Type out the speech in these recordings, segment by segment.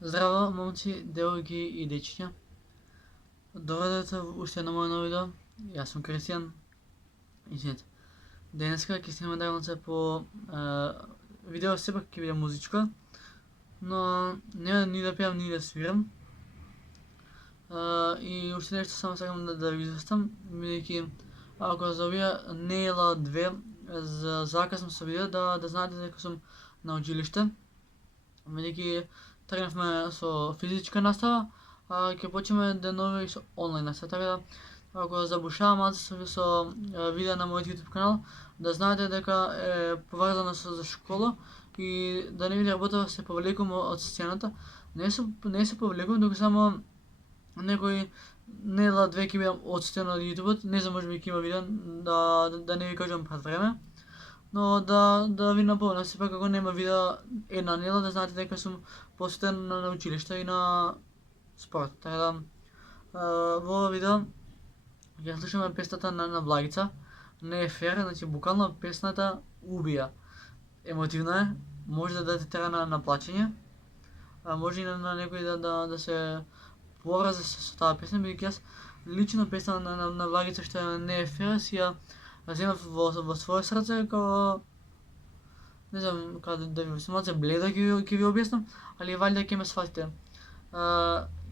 Здраво, момци, девойки и дечиња. Добро дојдете во уште едно моје ново видео. Јас сум Кристијан. Извинете. Денеска ќе снимаме делница по видео, сепак ќе биде музичко, но нема ни да пеам ни да свирам. И уште нешто само сакам да ви известам, бидејќи ако за овие неела 2 закаснам со видео, да знаете дека сум на училиште, бидејќи тргнавме со физичка настава, ќе почнеме денови со онлайн настава, така да ако забушавам малце со видео на мојот YouTube канал, да знаете дека е поврзано со школа и да не ви работа се повлекувам од сцената. Не се повлекувам, туку само некој недела 2 ќе бидам одстранен од YouTube-от, не знам, можеби ќе има видео, да не ви кажам пред време, но да ви напомнам, сепак ако нема видео една недела, да знаете дека сум посветен на училиште и на спорт. Така да во ова видео ќе слушаме песната на Благица. Не е фер, значи буквално песната убија. Емотивна е, може да те тера на плачење, може и на некој да се поврзе со таа песна, бидејќи јас лично песна на Благица што не е фер си ја земав во свое срце, како не знам како да ви малце бледо ќе ви објаснам, али валјда ќе ме сватите.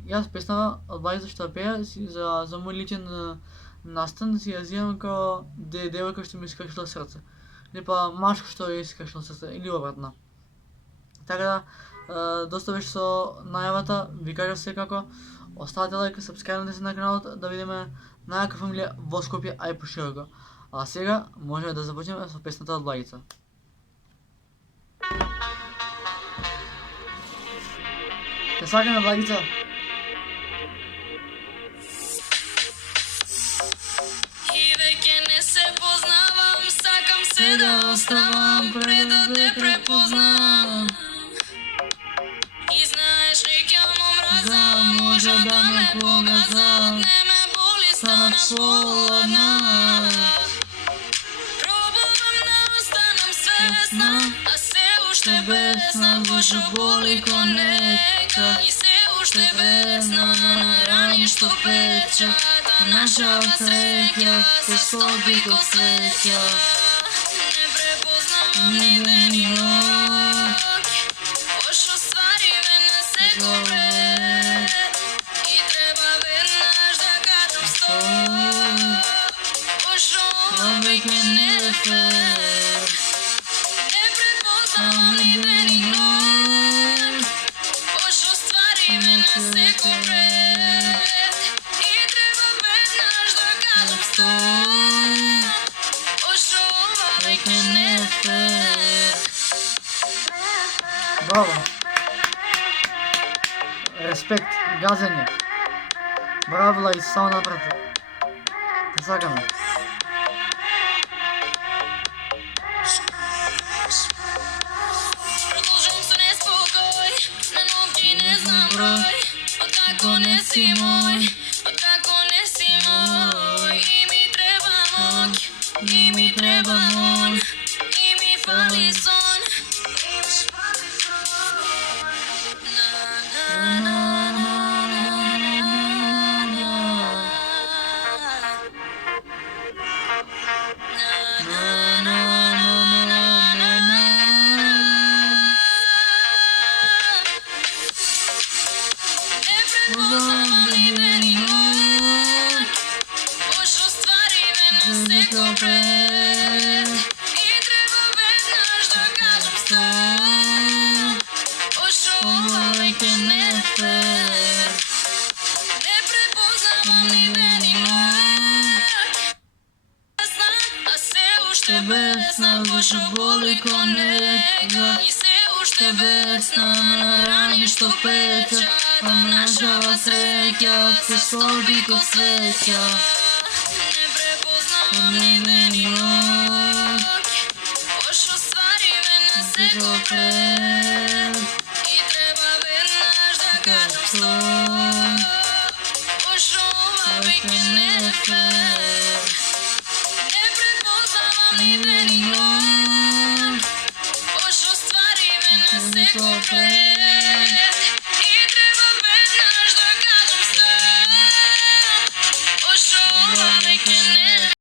Јас песнава од Благица што пеа за мој личен настан си ја земам како девојка што ми искашила срце, или па машко што ја искашила срце, или обратно. Така да, доста беше со најавата, ви кажав секако, оставете лайк, сабскрајбнете се на каналот, да видиме најака фамилија во Скопје, а и пошироко. А сега можеме да започнеме со песната од Благица. Те сакаме, Благица! Се да оставам пред да те препознам. И знаеш ли ќе омраза, може да ме погазат, не ме боли, станам поладна. Пробувам да останам свесна, а се уште бесна, боже боли ко нека. И се уште бесна на рани што печат, а наша среќа се стоби ко свеќа. Ни ден ни ноќ, лошо ствари мене се горет, и треба веднаш да кажам стоп. Лошо веќе не е фер, не препознавам ни ден ни ноќ, лошо ствари мене се горет, и треба веднаш да кажам стоп. Лошо веќе не е фер. Браво! Респект, газење. Браво, Благица, само напред. Те сакаме. Продолжувам со неспокој, на ноќи не знам број, откако не си мој, откако не си мој. И ми треба ноќ, и ми треба мон, и ми фали сон. Лошо ствари мене се горет, и треба веднаш да кажам стоп. Лошо веќе не е фер, не препознавам ни ден ни ноќ. А се уште бесна, лошо боли ко нека. И се уште бесна на рани што печат, а наша среќа се стоби ко свеќа. Не препознавам ни ден ни ноќ, лошо ствари мене се горет, и треба веднаш да кажам стоп. Лошо веќе не е фер, не препознавам ни ден ни ноќ, лошо ствари мене се горет.